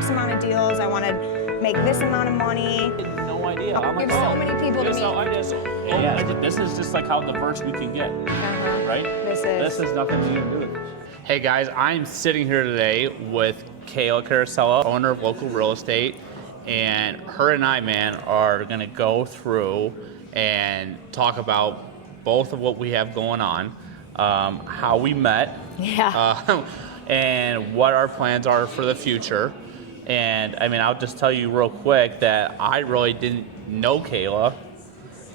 X amount of deals. I want to make this amount of money. No idea. I'm You like, have so many people to meet. No idea. This is just like how diverse we can get, right? This is nothing to do with it. Hey guys, I'm sitting here today with Kayla Carosella, owner of Lokal Real Estate, and her and I, man, are gonna go through and talk about both of what we have going on, how we met, and what our plans are for the future. And I mean, I'll just tell you real quick that I really didn't know Kayla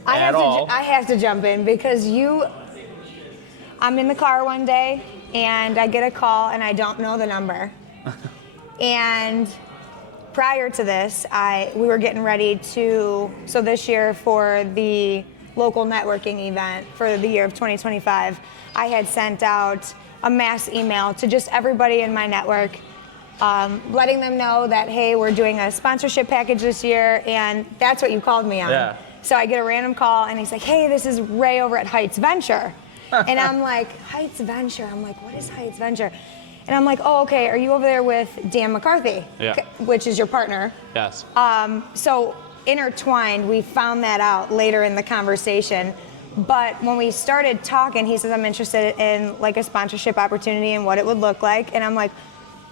at all. I have to jump in because I'm in the car one day and I get a call and I don't know the number. And prior to this, we were getting ready so this year for the local networking event for the year of 2025, I had sent out a mass email to just everybody in my network, letting them know that, hey, we're doing a sponsorship package this year, and that's what you called me on. Yeah. So I get a random call, and he's like, hey, this is Ray over at Heights Venture. And I'm like, Heights Venture? I'm like, what is Heights Venture? And I'm like, oh, okay, are you over there with Dan McCarthy? Yeah. Which is your partner. Yes. So intertwined, we found that out later in the conversation. But when we started talking, he says, I'm interested in like a sponsorship opportunity and what it would look like. And I'm like,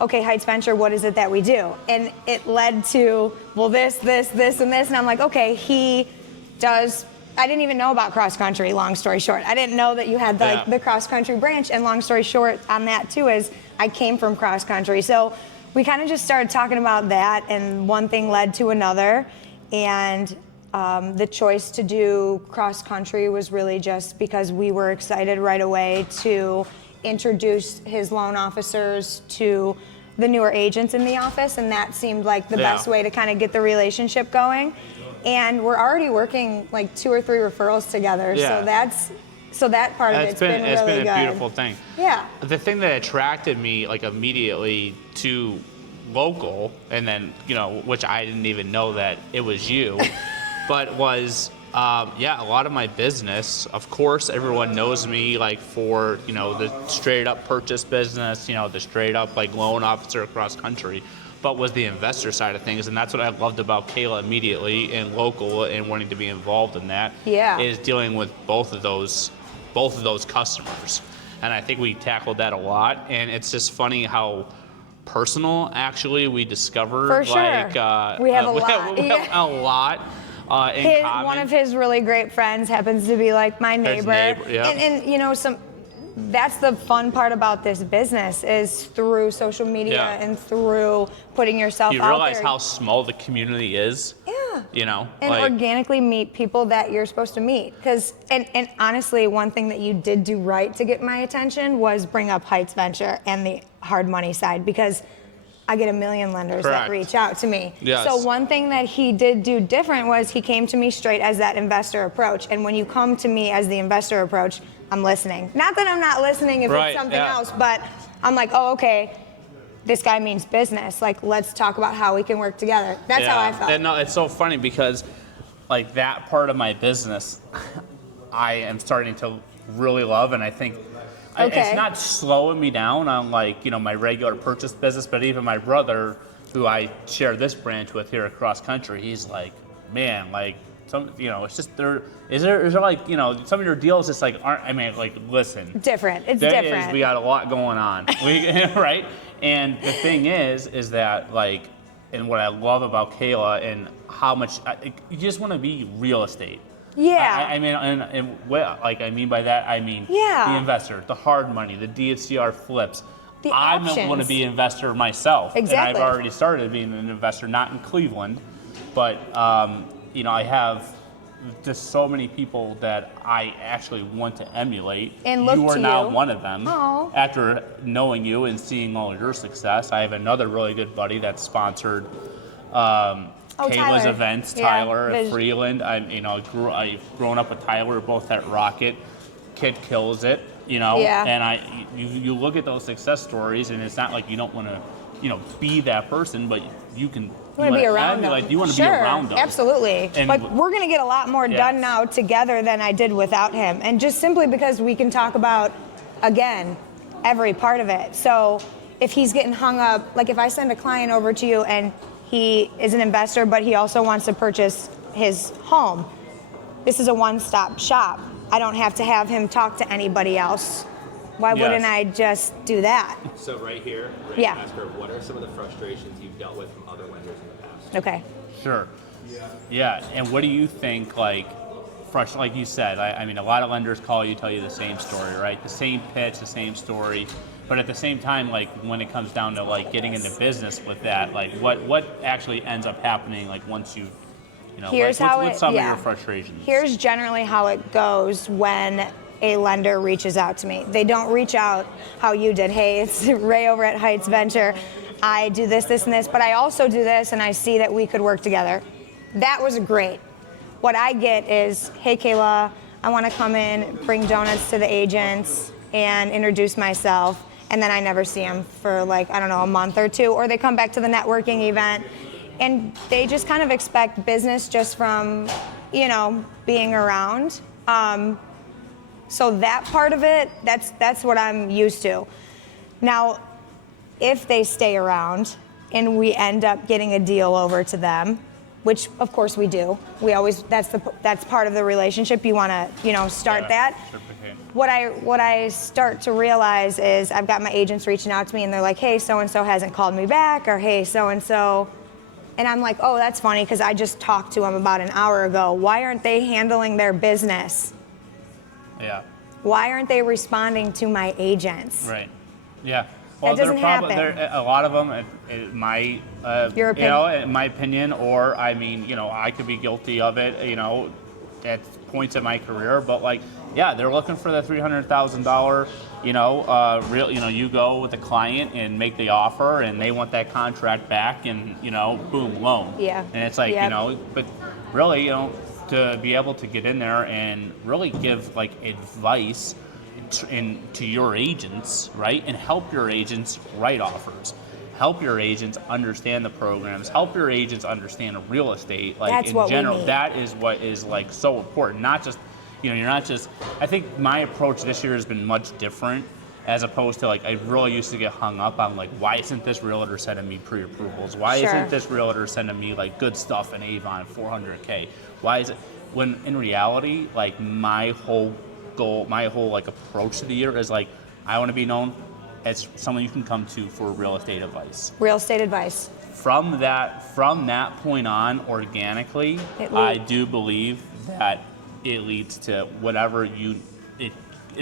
okay, Heights Venture, what is it that we do? And it led to, well, this, and this. And I'm like, okay, I didn't even know about cross country, long story short. I didn't know that you had the cross country branch, and long story short on that too is I came from cross country. So we kind of just started talking about that, and one thing led to another. And the choice to do cross country was really just because we were excited right away to introduce his loan officers to the newer agents in the office, and that seemed like the best way to kind of get the relationship going. And we're already working like 2 or 3 referrals together, so that part of it's been really good. It's been a beautiful thing. Yeah. The thing that attracted me like immediately to Lokal, and then which I didn't even know that it was you, but was a lot of my business. Of course, everyone knows me like for the straight up purchase business, the straight up like loan officer across country. But was the investor side of things, and that's what I loved about Kayla immediately and Lokal and wanting to be involved in that. Yeah. Is dealing with both of those customers, and I think we tackled that a lot. And it's just funny how personal actually we discovered. For sure. Like we have a lot. We have a lot in common. One of his really great friends happens to be like my neighbor. And that's the fun part about this business is through social media and through putting yourself out there. You realize how small the community is? Yeah. And organically meet people that you're supposed to meet. And honestly, one thing that you did do right to get my attention was bring up Heights Venture and the hard money side, because I get a million lenders that reach out to me. Yes. So one thing that he did do different was he came to me straight as that investor approach. And when you come to me as the investor approach, I'm listening. Not that I'm not listening if it's something else, but I'm like, oh, okay, this guy means business. Like, let's talk about how we can work together. That's how I felt. And no, it's so funny because like that part of my business, I am starting to really love, and I think it's not slowing me down on like, my regular purchase business, but even my brother, who I share this branch with here across country, he's like, man, like it's just is there like, some of your deals just like listen. Different. It's different. We got a lot going on. Right? And the thing is that like, and what I love about Kayla and how much you just want to be real estate. Yeah. And what I mean by that, the investor, the hard money, the DSCR flips. I want to be an investor myself. Exactly. And I've already started being an investor, not in Cleveland, but I have just so many people that I actually want to emulate. And look you are to now you. one of them. Oh. After knowing you and seeing all your success, I have another really good buddy that sponsored Kayla's events, Tyler at Freeland. I've grown up with Tyler, both at Rocket. Kid kills it, and you look at those success stories, and it's not like you don't want to, be that person, but you can. You want to be around them. Like, you want to be around them. Absolutely. And we're going to get a lot more done now together than I did without him, and just simply because we can talk about, again, every part of it. So if he's getting hung up, like if I send a client over to you and he is an investor, but he also wants to purchase his home, this is a one-stop shop. I don't have to have him talk to anybody else. Why wouldn't I just do that? So right here, we're Yeah. going to ask her, what are some of the frustrations you've dealt with from other lenders in the past? Okay. Sure. Yeah, and what do you think, like you said, I mean, a lot of lenders call you, tell you the same story, right? The same pitch, the same story. But at the same time, like when it comes down to like getting into business with that, like what actually ends up happening, like once you know, Here's like, how what's it, some yeah. of your frustrations? Here's generally how it goes when a lender reaches out to me. They don't reach out how you did. Hey, it's Ray over at Heights Venture. I do this, this, and this, but I also do this, and I see that we could work together. That was great. What I get is, hey, Kayla, I want to come in, bring donuts to the agents, and introduce myself, and then I never see them for like, I don't know, a month or two, or they come back to the networking event, and they just kind of expect business just from, you know, being around. So that part of it, that's what I'm used to. Now, if they stay around and we end up getting a deal over to them, which of course we do, we always, that's part of the relationship. You want to, you know, start that. What I start to realize is I've got my agents reaching out to me and they're like, hey, so-and-so hasn't called me back, or hey, so-and-so. And I'm like, oh, that's funny because I just talked to them about an hour ago. Why aren't they handling their business? Yeah. Why aren't they responding to my agents? Right. Yeah. Well, that doesn't happen. A lot of them, it might, Your you opinion? know, in my opinion, or I mean, you know, I could be guilty of it, you know, at points in my career. But like, yeah, they're looking for the $300,000, you know, you go with the client and make the offer, and they want that contract back, and you know, boom, loan. Yeah. And it's like, Yep. you know, but really, you know, to be able to get in there and really give like advice to your agents, right, and help your agents write offers, help your agents understand the programs, help your agents understand real estate, like That's in what we general. need. That is what is like so important. Not just, you know, you're not just. I think my approach this year has been much different, as opposed to like I really used to get hung up on like, why isn't this realtor sending me pre-approvals? Why Sure. isn't this realtor sending me like good stuff in Avon 400K? Why is it? When in reality, like my whole goal, my whole like approach to the year is like, I want to be known as someone you can come to for real estate advice. Real estate advice. From that point on, organically, I do believe that it leads to whatever it's going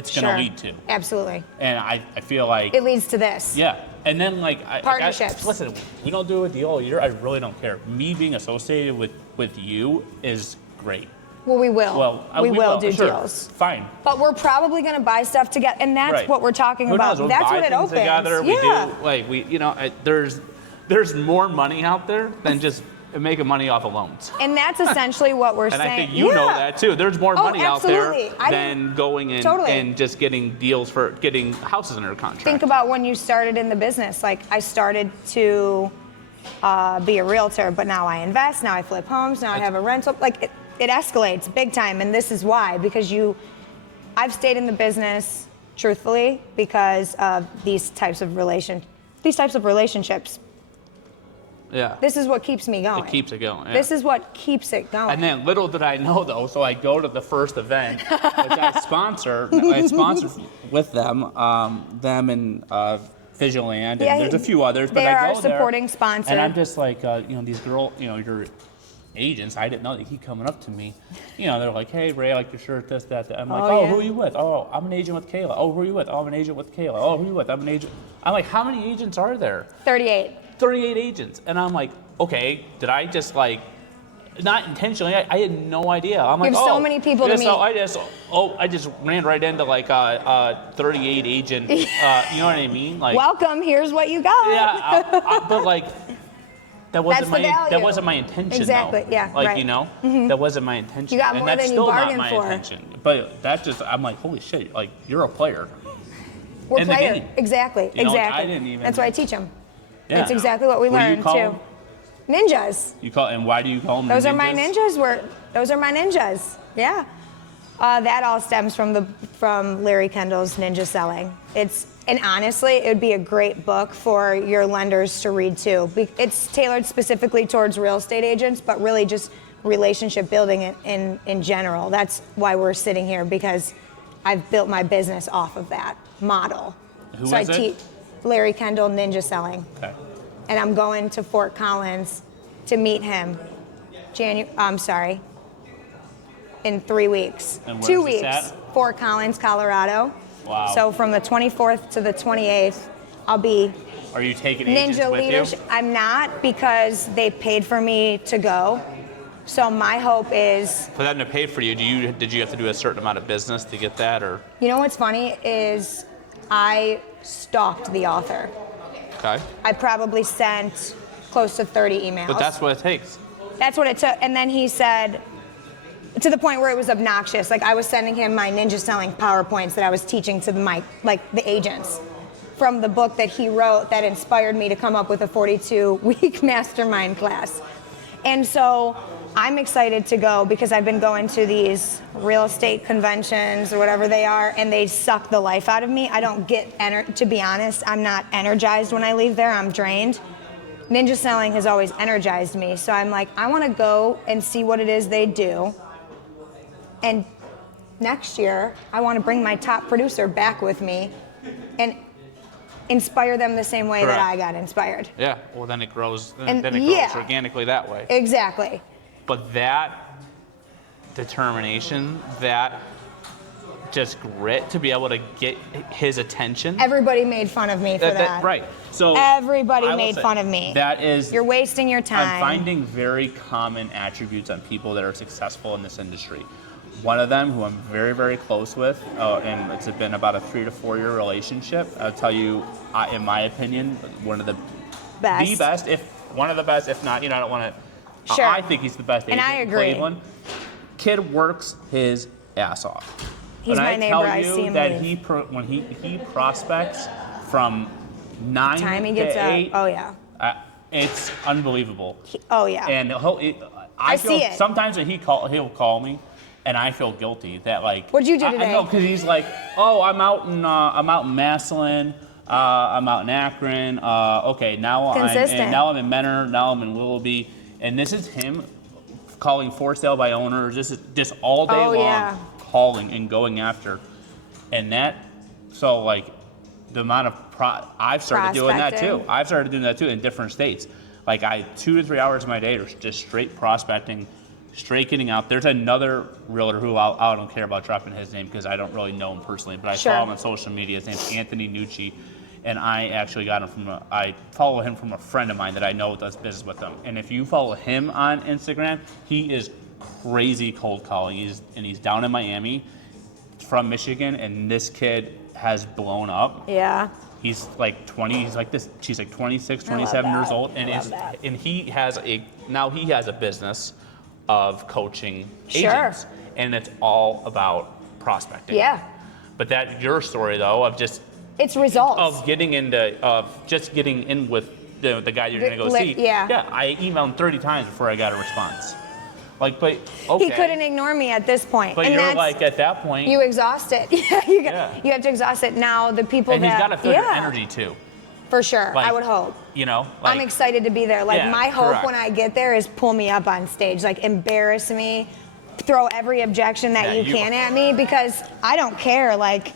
to Sure. lead to. Absolutely. And I feel like It leads to this. yeah. And then like Partnerships. listen, we don't do a deal a year. I really don't care. Me being associated with you is great. Well, we will. Well, we will do sure. deals. Fine. But we're probably going to buy stuff together, and that's Right. what we're talking Who about. knows? We'll That's buy what it things opens. together. Yeah. We do like you know, there's more money out there than just making money off of loans. And that's essentially what we're And saying. I think you know that too. There's more Oh, money out there absolutely. I than going in Totally. and just getting deals for getting houses under contract. Think about when you started in the business. Like, I started to be a realtor, but now I invest, now I flip homes, now I have a rental. Like, it escalates big time, and this is why. Because I've stayed in the business, truthfully, because of these types of relationships. Yeah. This is what keeps me going. It keeps it going. Yeah. This is what keeps it going. And then little did I know though, so I go to the first event, which I sponsor with them and Vigiland, and Yeah, there's a few others. But they I are go our there, supporting sponsor. and I'm just like, you know, these girls, you know, your agents, I didn't know, they keep coming up to me. You know, they're like, hey, Ray, I like your shirt, this, that, that. I'm like, Oh, oh, yeah. who are you with? Oh, I'm an agent with Kayla. Oh, who are you with? Oh, I'm an agent with Kayla. Oh, who are you with? I'm an agent. I'm like, how many agents are there? 38. 38 agents. And I'm like, okay, did I just like, not intentionally, I had no idea. I'm like, have so many people to so meet. I just ran right into like a 38 agent, you know what I mean? Like, Welcome, here's what you got. yeah, but like, that wasn't That's the value. that wasn't my intention. Exactly, though. yeah, Like, right. you know, that wasn't my intention. You got and more that's than you still not bargained my for. intention. But that just, I'm like, holy shit, like, you're a player. We're in the players. game. Exactly, You know, like, exactly. I didn't even- That's what I teach them. Yeah. That's exactly what we What do you learned call too. them? Ninjas. And why do you call them Those ninjas? are my ninjas. Those are my ninjas. Yeah. That all stems from Larry Kendall's Ninja Selling. And honestly, it would be a great book for your lenders to read too. It's tailored specifically towards real estate agents, but really just relationship building in general. That's why we're sitting here, because I've built my business off of that model. Who so is I it? teach Larry Kendall Ninja Selling. Okay. And I'm going to Fort Collins to meet him. In 3 weeks. And where's 2 this weeks. at? Fort Collins, Colorado. Wow. So from the 24th to the 28th, I'll be Are you taking agents Ninja with Leadership. you? I'm not, because they paid for me to go. So my hope is, For them to pay for you, did you have to do a certain amount of business to get that, or? you know what's funny is I stalked the author. Okay. I probably sent close to 30 emails. But that's what it takes. That's what it took. And then he said, to the point where it was obnoxious. Like, I was sending him my Ninja Selling PowerPoints that I was teaching to the agents from the book that he wrote that inspired me to come up with a 42-week mastermind class. And so I'm excited to go, because I've been going to these real estate conventions or whatever they are, and they suck the life out of me. I don't get, to be honest, I'm not energized when I leave there. I'm drained. Ninja Selling has always energized me. So I'm like, I want to go and see what it is they do. And next year, I want to bring my top producer back with me and inspire them the same way that Correct. I got inspired. Yeah. Well, then it grows. And then it grows organically that way. Exactly. But that determination, that just grit to be able to get his attention. Everybody made fun of me for that. Right. So Everybody I will made say, fun of me. That is. You're wasting your time. I'm finding very common attributes on people that are successful in this industry. One of them, who I'm very, very close with, and it's been about a 3 to 4 year relationship. I'll tell you, in my opinion, one of the best, if one of the best, if not, I don't want to. Sure. I think he's the best agent I in agree. Cleveland. Kid works his ass off. He's and my neighbor. I see him that leave. when he prospects from 9 Time he to gets 8, up. Oh yeah. it's unbelievable. Oh yeah. And I feel see it. sometimes that he'll call me, and I feel guilty that, like. What'd you do today? I know, because he's like, oh, I'm out in Massillon, I'm out in Akron. Okay, now I'm in Menor, now I'm in Willoughby, and this is him calling for sale by owners. This is just all day long, yeah. calling and going after, and the amount of I've started doing that too. Prospecting. I've started doing that too in different states. Like 2 to 3 hours of my day are just straight prospecting, straight getting out. There's another realtor who I don't care about dropping his name because I don't really know him personally, but I follow him on social media. His name's Anthony Nucci, and I actually got him I follow him from a friend of mine that I know does business with him. And if you follow him on Instagram, he is crazy cold calling. He's down in Miami, from Michigan, and this kid has blown up. Yeah. He's like 20. He's like this. She's like 26, 27 years old, and he has a business of coaching agents, and it's all about prospecting. Yeah. But your story though of just It's results. of getting in with the guy you're gonna go see. Yeah. I emailed him 30 times before I got a response. Like, but okay. He couldn't ignore me at this point. But and you're like, at that point, you exhaust it. You have to exhaust it. Now the people and he's got to feel your energy too. For sure, Like, I would hope. Like, I'm excited to be there. Like, Yeah, my hope correct. when I get there is pull me up on stage, like embarrass me, throw every objection that you can at me, because I don't care. Like,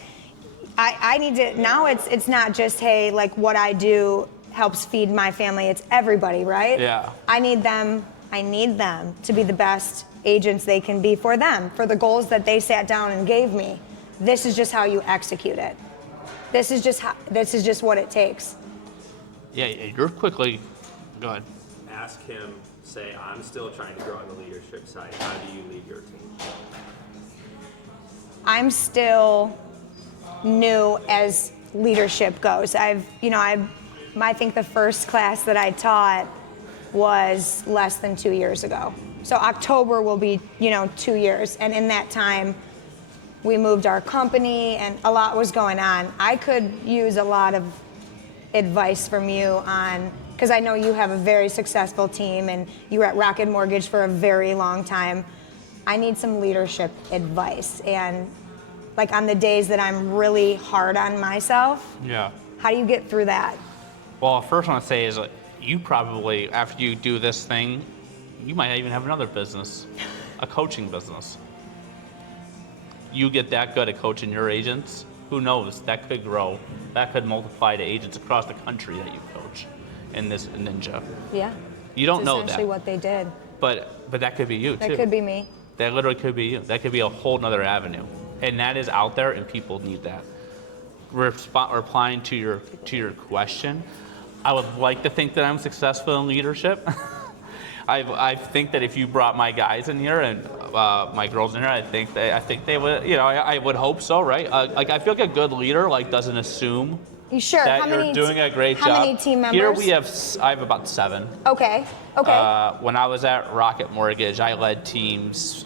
I need to, now it's not just, hey, like what I do helps feed my family. It's everybody, right? Yeah. I need them to be the best agents they can be for them, for the goals that they sat down and gave me. This is just how you execute it. This is just what it takes. Yeah, you're quickly. Go ahead. Ask him, say, I'm still trying to grow on the leadership side. How do you lead your team? I'm still new as leadership goes. I think the first class that I taught was less than 2 years ago. So October will be, 2 years. And in that time, we moved our company and a lot was going on. I could use a lot of advice from you because I know you have a very successful team and you were at Rocket Mortgage for a very long time. I need some leadership advice. And like on the days that I'm really hard on myself, Yeah. how do you get through that? Well, first I want to say is you probably, after you do this thing, you might even have another business, a coaching business. You get that good at coaching your agents, who knows, that could grow. That could multiply to agents across the country that you coach in this ninja. Yeah. You don't It's know essentially that. what they did. But that could be you too. That could be me. That literally could be you. That could be a whole nother avenue. And that is out there and people need that. Replying to your question, I would like to think that I'm successful in leadership. I think that if you brought my guys in here and my girls in here, I think they would, I would hope so, right? Like I feel like a good leader doesn't assume You sure? that How you're many doing a great job. How many team members? Here I have about 7. Okay. When I was at Rocket Mortgage, I led teams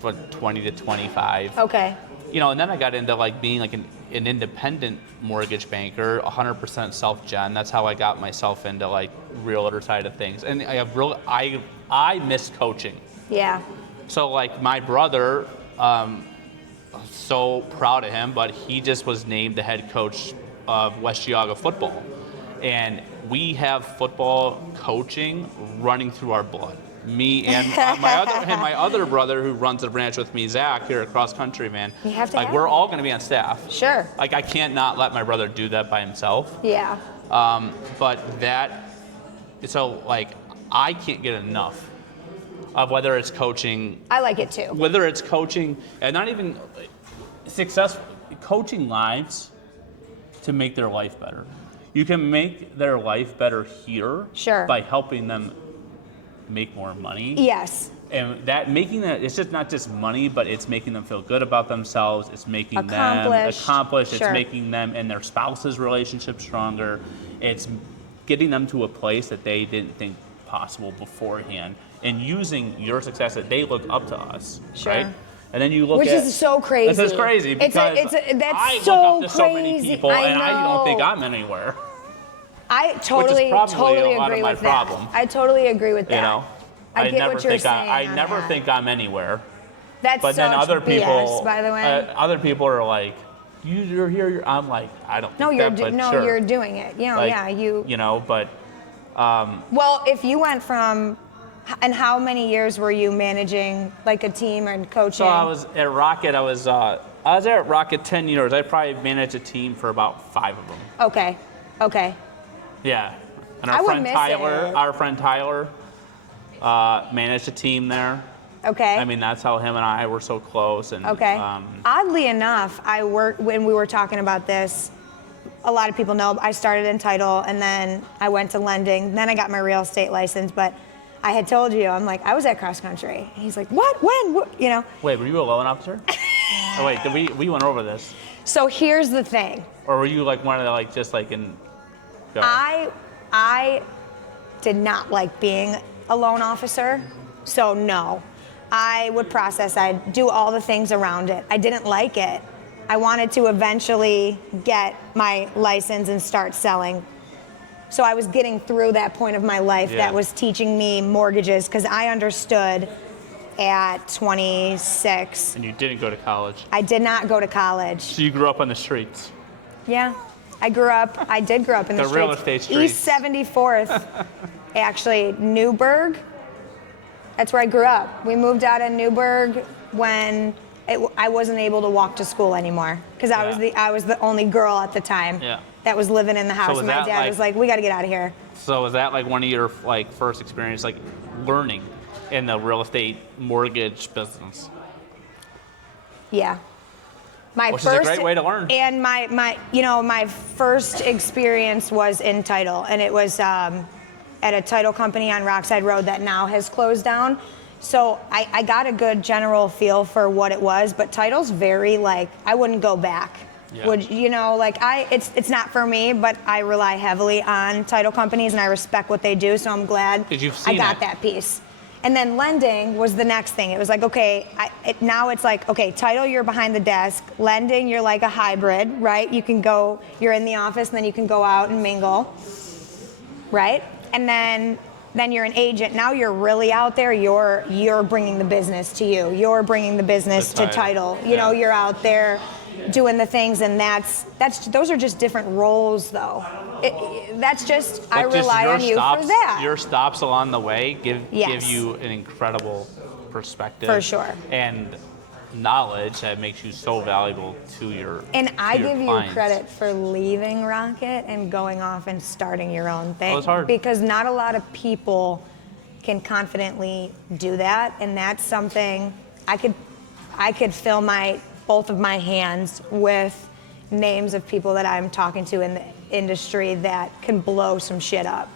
from 20 to 25. Okay. And then I got into being an independent mortgage banker, 100% self-gen. That's how I got myself into realtor side of things. And I miss coaching. Yeah. So my brother, so proud of him, but he just was named the head coach of West Geauga football. And we have football coaching running through our blood. Me and my other brother who runs the branch with me, Zach, here at Cross Country, man. You have to have we're him. all going to be on staff. Sure. I can't not let my brother do that by himself. Yeah. I can't get enough of whether it's coaching. I like it too. Whether it's coaching and not even successful coaching lives to make their life better. You can make their life better here. Sure. By helping them make more money. Yes. And it's just not just money, but it's making them feel good about themselves. It's making them accomplished. Sure. It's making them and their spouse's relationship stronger. It's getting them to a place that they didn't think possible beforehand, and using your success that they look up to us. Sure. Right? And then you look Which at is so crazy. This is crazy because that's I so look up to so many crazy. people, and I don't think know. I'm anywhere. I Which is probably totally a lot of agree my with problem. that. I totally agree with that. I get never what you're think saying. I on never that. think I'm anywhere. That's But then such other people, BS, by the way. other people are like, you're here. I'm like, I don't. No, think that, but sure. you're doing it. But Well, if you went from, and how many years were you managing a team and coaching? so I was at Rocket. I was at Rocket 10 years. I probably managed a team for about 5 of them. Okay. Yeah, and I would miss it. our friend Tyler, managed a team there. Okay. I mean, that's how him and I were so close. And Okay. Oddly enough, when we were talking about this, a lot of people know I started in title and then I went to lending. Then I got my real estate license. But I had told you, I'm like, I was at Cross Country. And he's like, what? When? What? Wait, were you a loan officer? Oh, wait, we went over this. So here's the thing. Or were you one of the just in? Go. I did not like being a loan officer. So no. I would process, I'd do all the things around it. I didn't like it. I wanted to eventually get my license and start selling. So I was getting through that point of my life that was teaching me mortgages because I understood at 26. And you didn't go to college. I did not go to college. So you grew up on the streets. Yeah. I did grow up in the streets. real estate streets. East 74th, actually, Newburgh. That's where I grew up. We moved out of Newburgh when I wasn't able to walk to school anymore because I was the only girl at the time that was living in the house. was And my that dad was like, "We got to get out of here." So was that one of your first experience learning in the real estate mortgage business? Yeah. Which is a great way to learn. And my first experience was in title, and it was at a title company on Rockside Road that now has closed down. So I got a good general feel for what it was, but title's very I wouldn't go back. Yeah. It's not for me, but I rely heavily on title companies and I respect what they do, so I'm glad I got that piece. And then lending was the next thing. It was now it's title, you're behind the desk. Lending, you're like a hybrid, right? You're in the office and then you can go out and mingle, right? And then then you're an agent. Now you're really out there. You're bringing the business to you. You're bringing the business to title. You know, you're out there doing the things, and those are just different roles, though. That's just, I rely on you for that. Your stops along the way give Yes. you an incredible perspective. For sure. And knowledge that makes you so valuable to your And I give clients. you credit for leaving Rocket and going off and starting your own thing. Well, it's hard. Because not a lot of people can confidently do that, and that's something I could fill both of my hands with names of people that I'm talking to in the industry that can blow some shit up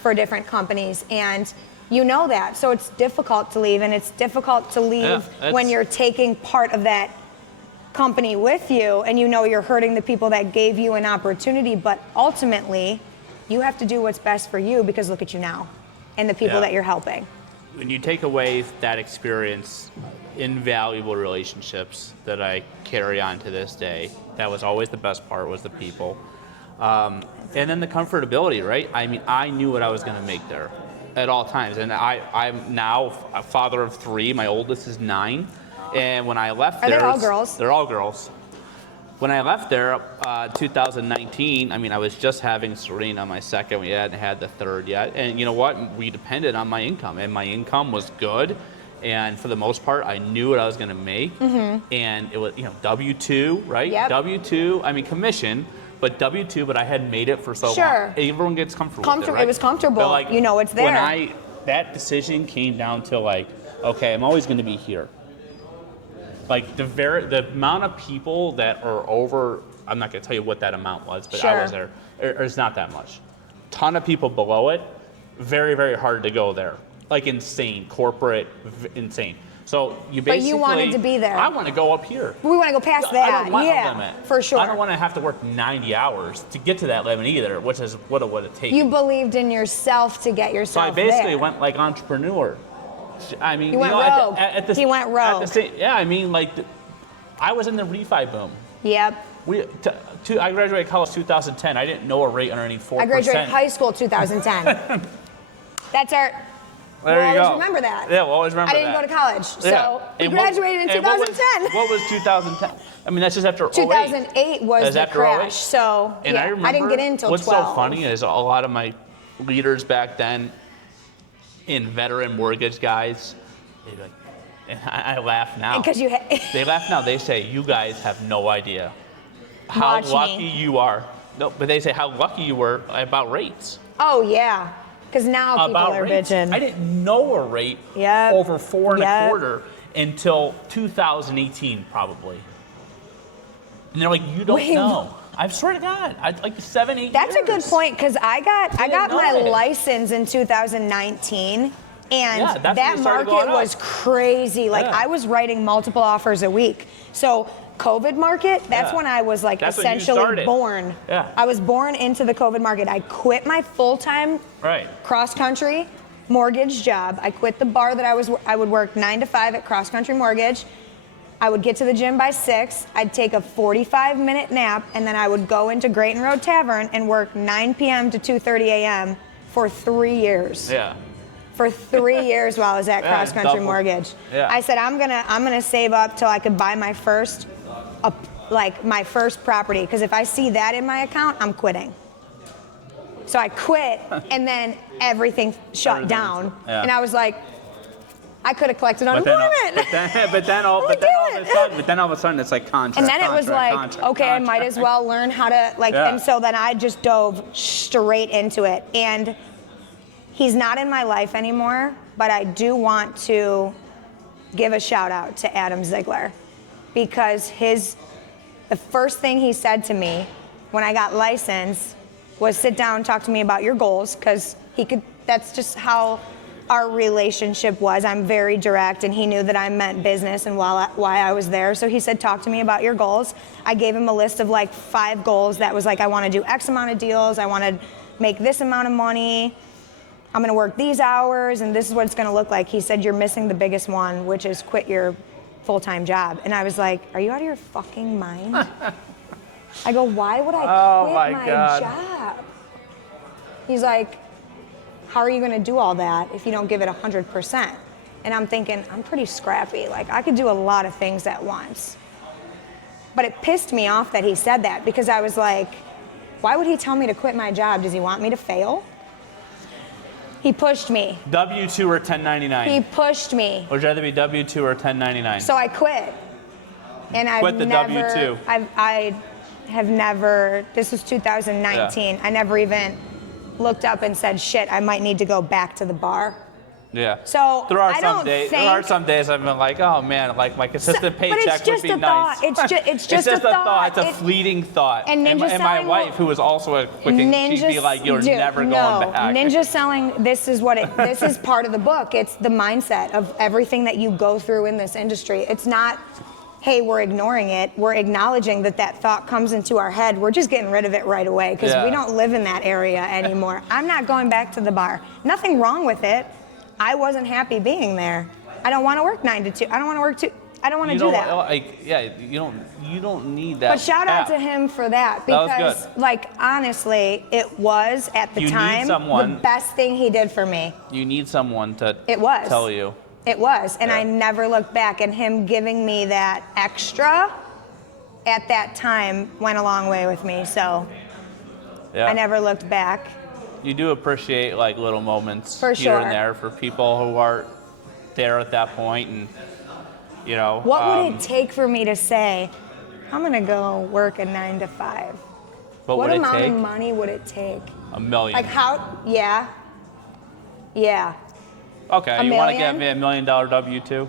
for different companies, and you know that. So it's difficult to leave, and it's difficult to leave when you're taking part of that company with you, and you know you're hurting the people that gave you an opportunity, but ultimately you have to do what's best for you, because look at you now and the people that you're helping. When you take away that experience, invaluable relationships that I carry on to this day, that was always the best part, was the people. And then the comfortability, right? I mean, I knew what I was going to make there at all times. And I'm now a father of 3. My oldest is 9. And when I left there... Are they all girls? They're all girls. When I left there, 2019, I mean, I was just having Serena, my second. We hadn't had the third yet. And you know what? We depended on my income. And my income was good. And for the most part, I knew what I was going to make. And it was, W-2, right? Yep. W-2, I mean, commission. But W-2, but I had made it for so long. Everyone gets comfortable with it, right? It was comfortable. But like, you know it's there. When that decision came down to like, okay, I'm always going to be here. Like the amount of people that are over, I'm not going to tell you what that amount was, but I was there. It's not that much. Ton of people below it. Very, very hard to go there. Like insane, corporate, insane. So you basically. But you wanted to be there. I want to go up here. We want to go past that. I don't want a limit. For sure. I don't want to have to work 90 hours to get to that limit either, which is what it would have taken. You believed in yourself to get yourself So I basically there. went like entrepreneur. I mean, You went rogue. He went rogue. I mean, like, I was in the refi boom. Yep. I graduated college 2010. I didn't know a rate underneath 4%. I graduated high school 2010. That's our. There you go. Always remember that. Yeah, we'll always remember that. I didn't go to college, so we And graduated in 2010. What was 2010? I mean, that's just after 08. 2008 was the after crash, 08? so And I remember, didn't get in until 12. What's so funny is a lot of my leaders back then, in veteran mortgage guys, they'd be like, and I laugh now. Because they laugh now. They say, you guys have no idea how lucky you are. No, but they say how lucky you were about rates. Oh yeah, because now people are rates. bitching. I didn't know a rate over 4.25 until 2018 probably. And they're like, you don't know. I swear to God, like 7, 8 years. That's a good point, because I got my it. license in 2019. And that market was crazy. Like I was writing multiple offers a week. So COVID market, that's when I was like essentially born. Yeah. I was born into the COVID market. I quit my full-time cross-country mortgage job. I quit the bar that I would work 9 to 5 at Cross Country Mortgage. I would get to the gym by 6. I'd take a 45-minute nap, and then I would go into Grayton Road Tavern and work 9 p.m. to 2:30 a.m. for 3 years. Yeah. For 3 years while I was at Cross Country Mortgage. Yeah. I said I'm gonna save up till I could buy my first property, because if I see that in my account, I'm quitting. So I quit, and then everything shut down, and I was like, I could have collected unemployment. But then all of a sudden it's like contract. And then it was like, okay, I might as well learn how to and so then I just dove straight into it. And he's not in my life anymore, but I do want to give a shout out to Adam Ziegler, because the first thing he said to me when I got licensed was sit down and talk to me about your goals, because that's just how our relationship was. I'm very direct, and he knew that I meant business and why I was there. So he said, talk to me about your goals. I gave him a list of like 5 goals that was like, I want to do X amount of deals, I want to make this amount of money, I'm going to work these hours, and this is what it's going to look like. He said, you're missing the biggest one, which is quit your full-time job. And I was like, are you out of your fucking mind? I go, why would I quit my job? He's like, how are you going to do all that if you don't give it 100%? And I'm thinking, I'm pretty scrappy. Like, I could do a lot of things at once. But it pissed me off that he said that, because I was like, why would he tell me to quit my job? Does he want me to fail? He pushed me. W-2 or 1099? He pushed me. Would you rather be W-2 or 1099? So I quit. And I've Quit the never, W-2. I have never, this was 2019, I never even looked up and said, shit, I might need to go back to the bar. Yeah. So there are I some don't days. think, There are some days I've been like, oh man, like my consistent paycheck would be nice. It's just a thought. It's a fleeting thought. And my selling wife, who was also a quickie, she'd be like, you're never going back. Ninja selling. This is this is part of the book. It's the mindset of everything that you go through in this industry. It's not, hey, we're ignoring it. We're acknowledging that thought comes into our head. We're just getting rid of it right away, because we don't live in that area anymore. I'm not going back to the bar. Nothing wrong with it. I wasn't happy being there. I don't want to work 9 to 2. I don't want to work 2. I don't want to do that. Like, yeah, you don't need that. But shout out to him for that, because, like, honestly, it was at the time the best thing he did for me. You need someone to tell you. It was, and I never looked back. And him giving me that extra at that time went a long way with me. So I never looked back. You do appreciate like little moments for here and there for people who aren't there at that point, and you know. What would it take for me to say, I'm gonna go work a 9 to 5? What amount of money would it take? $1 million. Like how? Yeah. Okay, you want to give me $1 million W-2?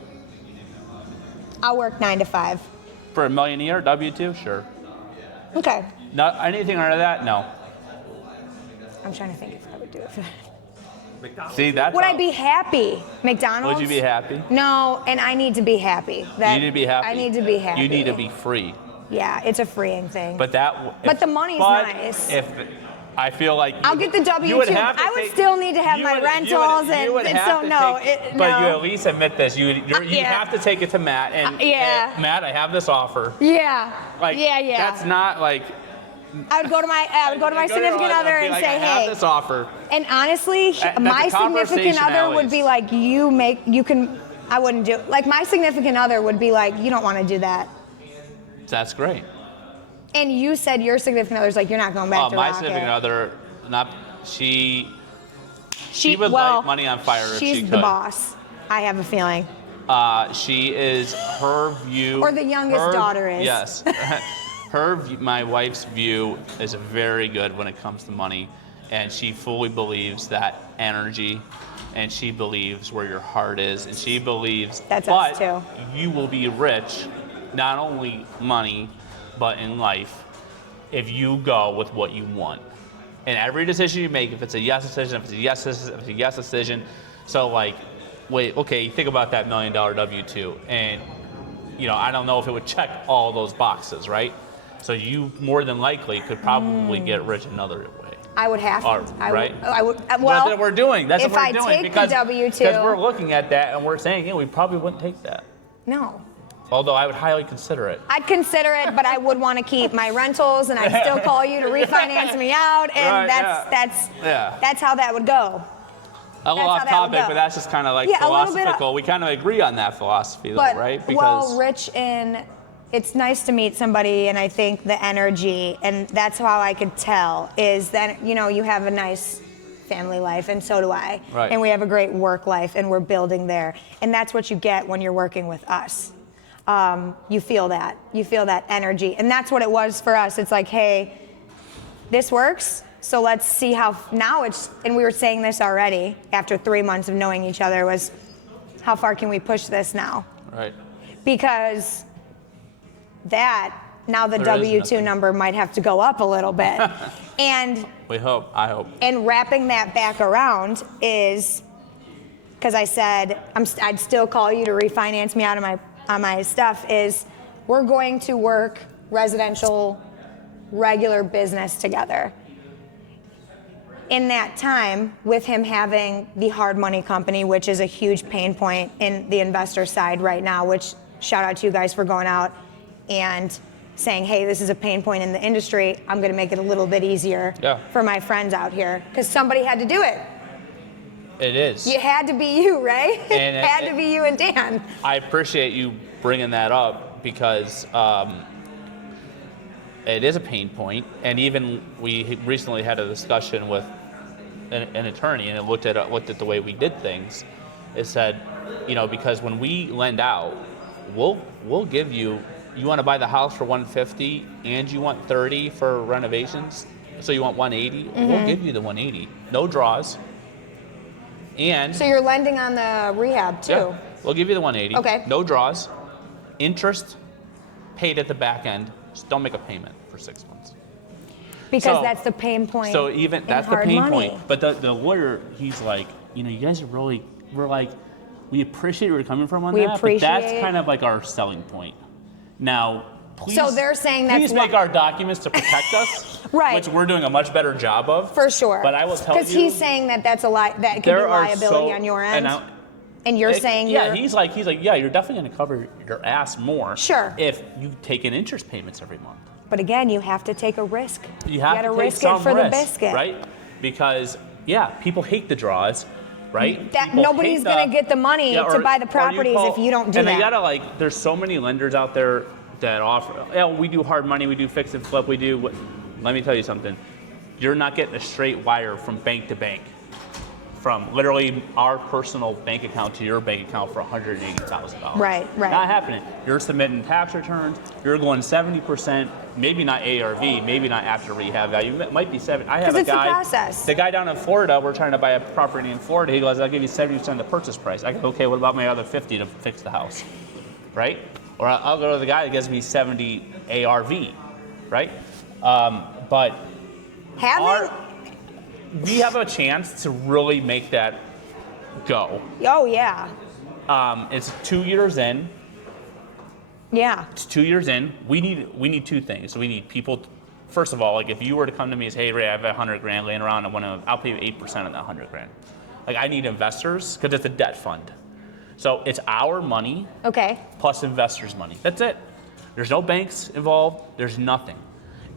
I'll work 9 to 5. For $1 million a year W-2? Sure. Okay. Not anything under that? No. I'm trying to think if I would do it for that. McDonald's. See, that's would I be happy? McDonald's? Would you be happy? No, and I need to be happy. You need to be happy. I need to be happy. You need to be free. Yeah, it's a freeing thing. But the money's nice. If I feel like I'll get the W-2. I would still need to have my rentals, But you at least admit this. You have to take it to Matt and Matt, I have this offer. Yeah. Like, that's not like. I would go to my significant other and say, I have this offer. And honestly, my significant other would be like, I wouldn't do it. Like, my significant other would be like, you don't want to do that. That's great. And you said your significant other's like, you're not going back to my Rocket. significant other, she would light money on fire if she could. She's the boss, I have a feeling. She is, her view. Or the youngest daughter is. Yes. My wife's view is very good when it comes to money, and she fully believes that energy, and she believes where your heart is, and she believes us too. You will be rich, not only money, but in life, if you go with what you want. And every decision you make, if it's a yes decision, if it's a yes decision, so like, think about that $1 million W-2, and I don't know if it would check all those boxes, right? So you more than likely could probably get rich another way. I would have to. Right? I would. Well, that's what we're doing. That's if what we're doing. I take the W-2, because we're looking at that and we're saying, we probably wouldn't take that. No. Although I would highly consider it. I'd consider it, but I would want to keep my rentals, and I'd still call you to refinance me out, and that's how that would go. A little off topic, but that's just kind of like philosophical. We kind of agree on that philosophy, though, right? Rich in. It's nice to meet somebody, and I think the energy, and that's how I could tell, is that, you have a nice family life, and so do I. Right. And we have a great work life, and we're building there. And that's what you get when you're working with us. You feel that. You feel that energy. And that's what it was for us. It's like, hey, this works, so let's see how, and we were saying this already, after 3 months of knowing each other, was how far can we push this now? Right. Because now the W-2 number might have to go up a little bit. And I hope. And wrapping that back around is, because I said I'd still call you to refinance me out of my stuff, is we're going to work residential, regular business together. In that time, with him having the hard money company, which is a huge pain point in the investor side right now, which shout out to you guys for going out and saying, hey, this is a pain point in the industry. I'm going to make it a little bit easier for my friends out here, because somebody had to do it. It is. You had to be you, right? And had to be you and Dan. I appreciate you bringing that up because it is a pain point, and even we recently had a discussion with an attorney, and it looked at the way we did things. It said, because when we lend out, we'll give you. You want to buy the house for $150, and you want $30 for renovations, so you want $180. We'll give you the $180, no draws. And so you're lending on the rehab too. Yeah, we'll give you the $180. Okay. No draws, interest paid at the back end. Just don't make a payment for 6 months. Because that's the pain point. So even that's the hard pain money. point. But the lawyer, he's like, you guys are really, we appreciate where you're coming from on that. But that's kind of like our selling point. Now, please. So they're saying please make our documents to protect us, right? Which we're doing a much better job of. For sure. But I will tell you, because he's saying that's a lie. That could be liability on your end. And you're saying he's like, yeah, you're definitely going to cover your ass more. Sure. If you take in interest payments every month. But again, you have to take a risk. You have to risk take it for risk, the biscuit, right? Because people hate the draws, right? That nobody's going to get the money to buy the properties if you don't do and that. And you gotta there's so many lenders out there that offer. We do hard money, we do fix and flip, we do. Let me tell you something. You're not getting a straight wire from bank to bank. From literally our personal bank account to your bank account for $180,000. Right. Not happening. You're submitting tax returns. You're going 70%, maybe not ARV, maybe not after rehab value. It might be 7. I have a guy. Because it's a process. The guy down in Florida, we're trying to buy a property in Florida. He goes, I'll give you 70% of the purchase price. I go, okay, what about my other 50 to fix the house, right? Or I'll go to the guy that gives me 70 ARV, right? But we have a chance to really make that go. Oh, yeah. It's 2 years in. Yeah. It's 2 years in. We need two things. So we need people. First of all, if you were to come to me and say, hey, Ray, I have $100,000 laying around. I'll pay you 8% of that $100,000. I need investors because it's a debt fund. So it's our money. Okay. Plus investors' money. That's it. There's no banks involved. There's nothing.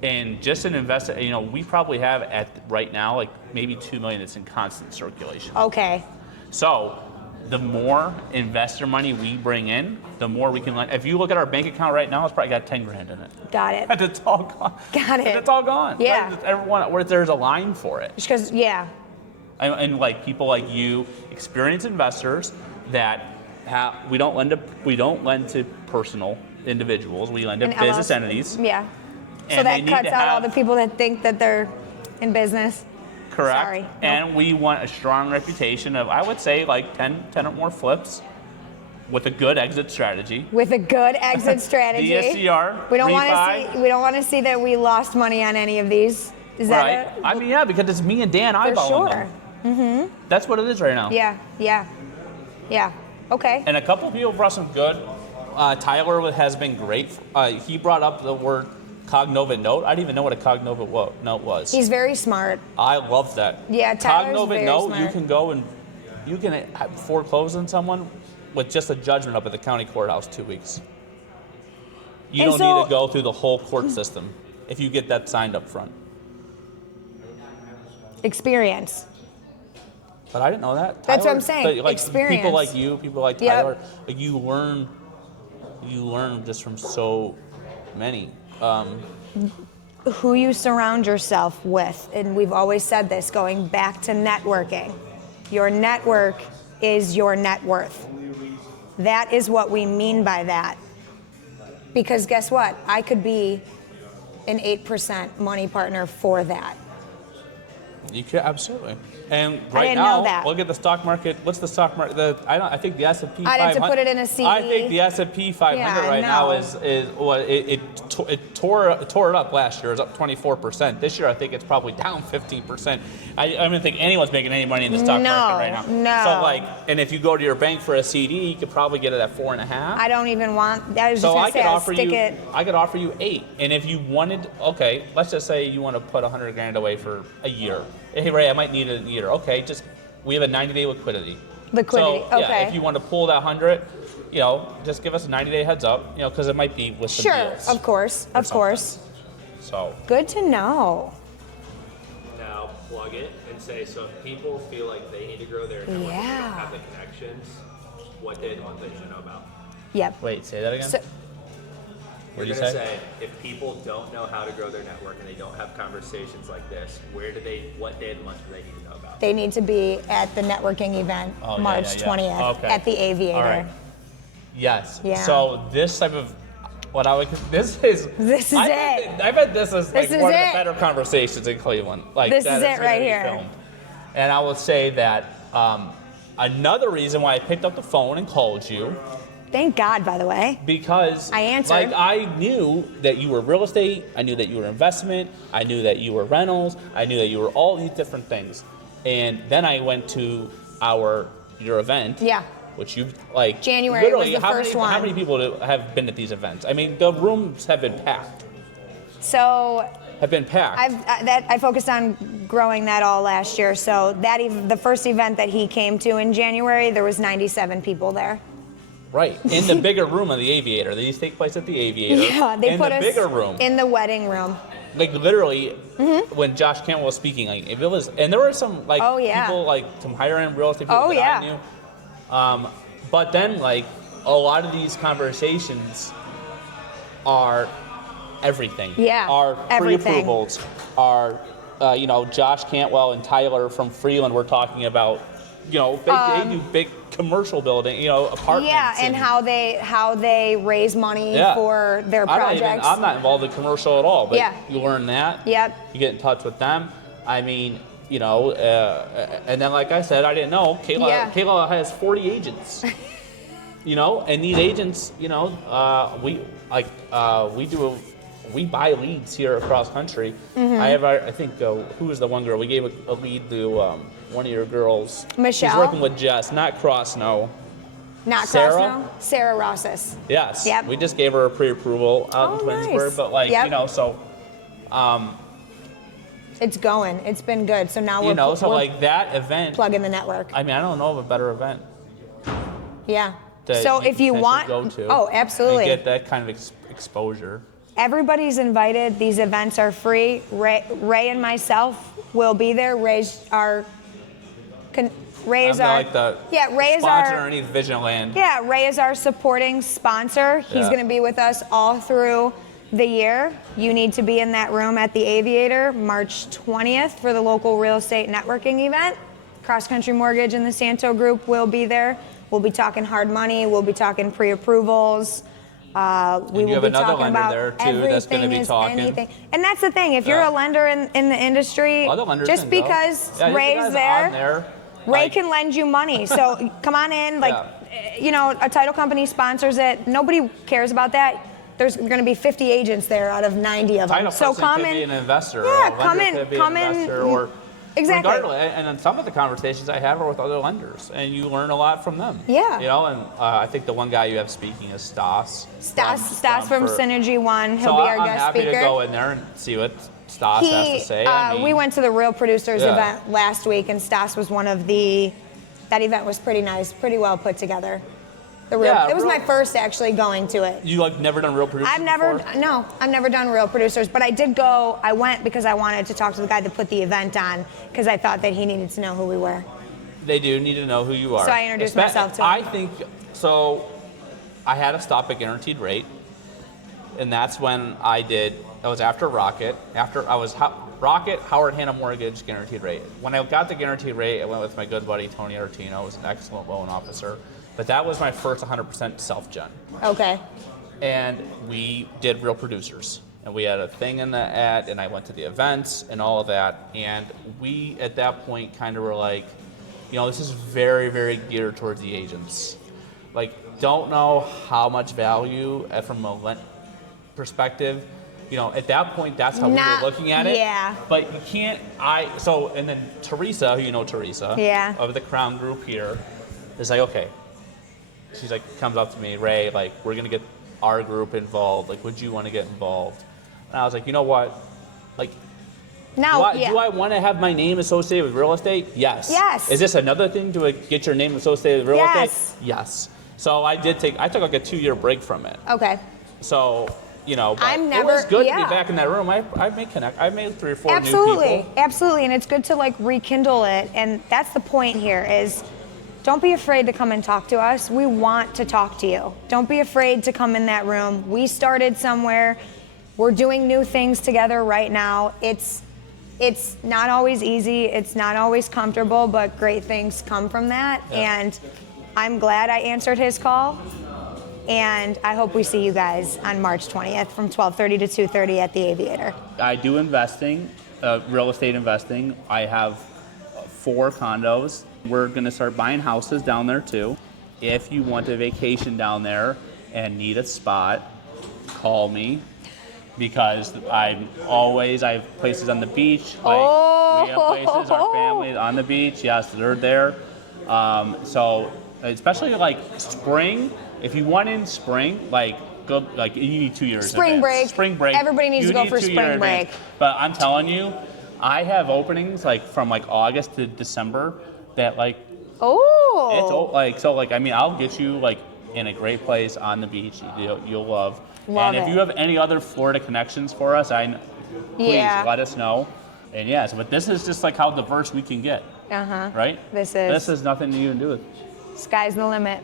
And just an investor, we probably have right now maybe $2 million that's in constant circulation. Okay. So the more investor money we bring in, the more we can lend. If you look at our bank account right now, it's probably got $10,000 in it. Got it. It's all gone. Got it. It's all gone. Yeah. Everyone, where there's a line for it. Because And people like you, experienced investors that we don't lend to personal individuals. We lend to business entities. Yeah. So And that cuts out all the people that think that they're in business. Correct. Sorry. And we want a strong reputation of, I would say, 10 or more flips with a good exit strategy. With a good exit strategy. DSCR. We don't want to see that we lost money on any of these. Is that it? I mean, because it's me and Dan eyeballing them. Mm-hmm. That's what it is right now. Yeah. Okay. And a couple of people brought some good. Tyler has been great. He brought up the word Cognova note. I didn't even know what a Cognova note was. He's very smart. I love that. Yeah, Tyler's Cognova very note, smart. you can go and you can foreclose on someone with just a judgment up at the county courthouse 2 weeks. You don't need to go through the whole court system if you get that signed up front. Experience. But I didn't know that. That's what I'm saying. But experience. People like you, people like Tyler, you learn just from so many. Who you surround yourself with, and we've always said this, going back to networking. Your network is your net worth. That is what we mean by that. Because guess what? I could be an 8% money partner for that. You could, absolutely. And I right didn't now, know that. look at the stock market. What's the stock market? I think the S&P 500. I'd have to put it in a CD. I think the S&P 500 right now is what it tore it up last year. It was up 24%. This year, I think it's probably down 15%. I don't think anyone's making any money in the stock market right now. No. So and if you go to your bank for a CD, you could probably get it at 4.5. I don't even want. I was just gonna say I'll stick it. I could offer you 8, and if you wanted, okay, let's just say you want to put $100,000 away for a year. Hey Ray, I might need it in a year. Okay, we have a 90-day liquidity. So, okay. Yeah, if you want to pull that 100, just give us a 90-day heads up, because it might be with some deals. Sure, of course. So Good to know. Now plug it and say, so if people feel like they need to grow their network and they don't Yeah. have the connections, what day of the month they should know about? Yep. Wait, say that again. So, You're What do you gonna say? say if people don't know how to grow their network and they don't have conversations like this, what day of the month do they need to know about? they need to be at the networking event Oh, yeah, March yeah. 20th Okay. at the Aviator. All right. Yes. Yeah. So this type of this is This is it. I bet this is like This is one of it. the better conversations in Cleveland. Like This that is it gonna right be here. filmed. And I will say that another reason why I picked up the phone and called you, Thank God, by the way. because I answered. like I knew that you were real estate, I knew that you were investment, I knew that you were rentals, I knew that you were all these different things. And then I went to your event. Yeah. Which you like January was literally, the first one. How many people have been at these events? I mean, the rooms have been packed. So Have been packed. I focused on growing that all last year. So the first event that he came to in January, there was 97 people there. Right, in the bigger room of the Aviator. These take place at the Aviator. Yeah, they in put the us bigger room. in the wedding room. Like literally, when Josh Campbell was speaking, like if it was, and there were some like Oh, yeah. people, like some higher end real estate people Oh, that yeah. I knew. But then like a lot of these conversations are everything. Yeah, Are everything. pre-approvals. Are Josh Cantwell and Tyler from Freeland were talking about. They do big commercial building, apartments. Yeah, and how they raise money Yeah. for their projects. I'm not involved in commercial at all, but Yeah. you learn that. Yep. You get in touch with them. I mean, and then like I said, I didn't know. Yeah. Kayla has 40 agents. And these agents, we buy leads here across country. Mm-hmm. I think who was the one girl we gave a lead to one of your girls. Michelle? She's working with Jess, not Cross, no. Not Sarah? Crosno? Sarah Rosses. Yes. Yep. We just gave her a pre-approval out in Oh, nice. Twinsburg, but Yep. so It's going. It's been good. So now we're that event. plugging the network. I mean, I don't know of a better event Yeah. that So if you potentially want, go to oh, absolutely. and get that kind of exposure. Everybody's invited. These events are free. Ray and myself will be there. Ray is our Ray is sponsor underneath Vigilant. Yeah, Ray is our supporting sponsor. He's Yeah. going to be with us all through the year. You need to be in that room at the Aviator March 20th for the local real estate networking event. Cross Country Mortgage and the Santo Group will be there. We'll be talking hard money. We'll be talking pre-approvals. We you will have be another talking lender about there, too, that's gonna everything be is talking. anything. And that's the thing. If you're Yeah. a lender in the industry, Other lenders just can go. because Yeah, you Ray's guys there, on there, Ray like- can lend you money. So come on in. Yeah. A title company sponsors it. Nobody cares about that. There's going to be 50 agents there out of 90 of them. Title So person come could be in. an investor. Yeah, or a come lender in- could be come an in- investor, or Exactly. regardless. And then some of the conversations I have are with other lenders, and you learn a lot from them. Yeah. And I think the one guy you have speaking is Stas. Stas from Synergy One. He'll So be our I'm guest happy speaker. to go in there and see what Stas has to say. We went to the Real Producers Yeah. event last week, and Stas was one of that event was pretty nice, pretty well put together. It was my first actually going to it. You never done real producers I've never before? done Real Producers, but I did go. I went because I wanted to talk to the guy that put the event on, because I thought that he needed to know who we were. They do need to know who you are. So I introduced myself to him. I think so. I had to stop at guaranteed rate, and that's when I did. That was after Rocket. After I was Rocket, Howard Hanna Mortgage, guaranteed rate. When I got the guaranteed rate, I went with my good buddy Tony Artino, who's an excellent loan officer. But that was my first 100% self-gen. Okay. And we did Real Producers. And we had a thing in the ad, and I went to the events and all of that. And we, at that point, kind of were like, this is very, very geared towards the agents. Don't know how much value from a perspective. At that point, that's how we were looking at it. Yeah. But you can't, and then Teresa, who you know Teresa, Yeah. of the Crown Group here, is like, okay. She's comes up to me, Ray, we're going to get our group involved. Would you want to get involved? And I was like, you know what? Do I want to have my name associated with real estate? Yes. Yes. Is this another thing to get your name associated with real Yes. estate? Yes. So I took a 2-year break from it. Okay. So, you know, but I'm it never- was good to yeah. be back in that room. I made 3 or 4 new Absolutely, people. absolutely, and it's good to like rekindle it. And that's the point here is, don't be afraid to come and talk to us. We want to talk to you. Don't be afraid to come in that room. We started somewhere. We're doing new things together right now. It's not always easy. It's not always comfortable, but great things come from that. Yeah. And I'm glad I answered his call. And I hope we see you guys on March 20th from 12:30 to 2:30 at the Aviator. I do investing, real estate investing. I have 4 condos. We're going to start buying houses down there too. If you want a vacation down there and need a spot, call me, because I have places on the beach. Like, we have places, our family on the beach. Yes, they're there. So especially like spring, if you want in spring, like go, like you need 2 years. Spring in advance. break. Spring break. Everybody needs You to go need for 2 years spring in advance. break. But I'm telling you, I have openings like from like August to December that like Oh. I mean, I'll get you like in a great place on the beach you'll love. Love And if it. you have any other Florida connections for us, please Yeah. let us know. And yes, but this is just like how diverse we can get, right? This This is has nothing to even do with. sky's the limit.